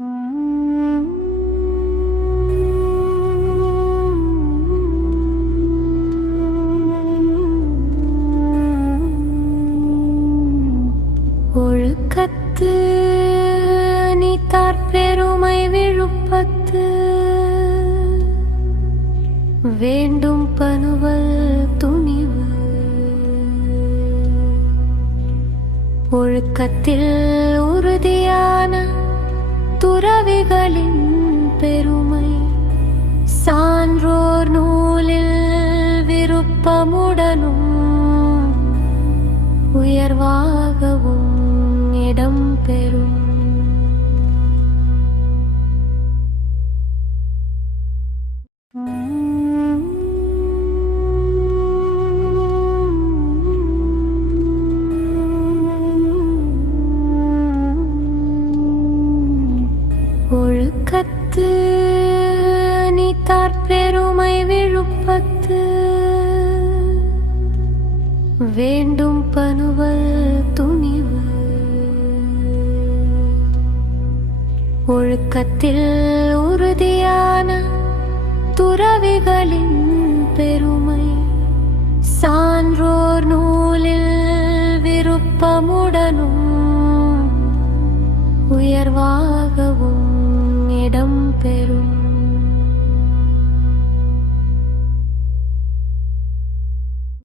ஒழுக்கத்து நீத்தார் பெருமை விழுப்பத்து. வேண்டும் பனுவல் துணிவு. ஒழுக்கத்தில் உறுதியான துறவிகளின் பெருமை சான்றோர் நூலில் விருப்பமுடனும் ஒழுக்கத்து நீ பெருமை விழுப்பத்து. வேண்டும் பணுவல் துணிவு. ஒழுக்கத்தில் உறுதியான துறவிகளின் பெருமை. சான்றோர் நூலில் விருப்பமுடனும் உயர்வாகவும் nghe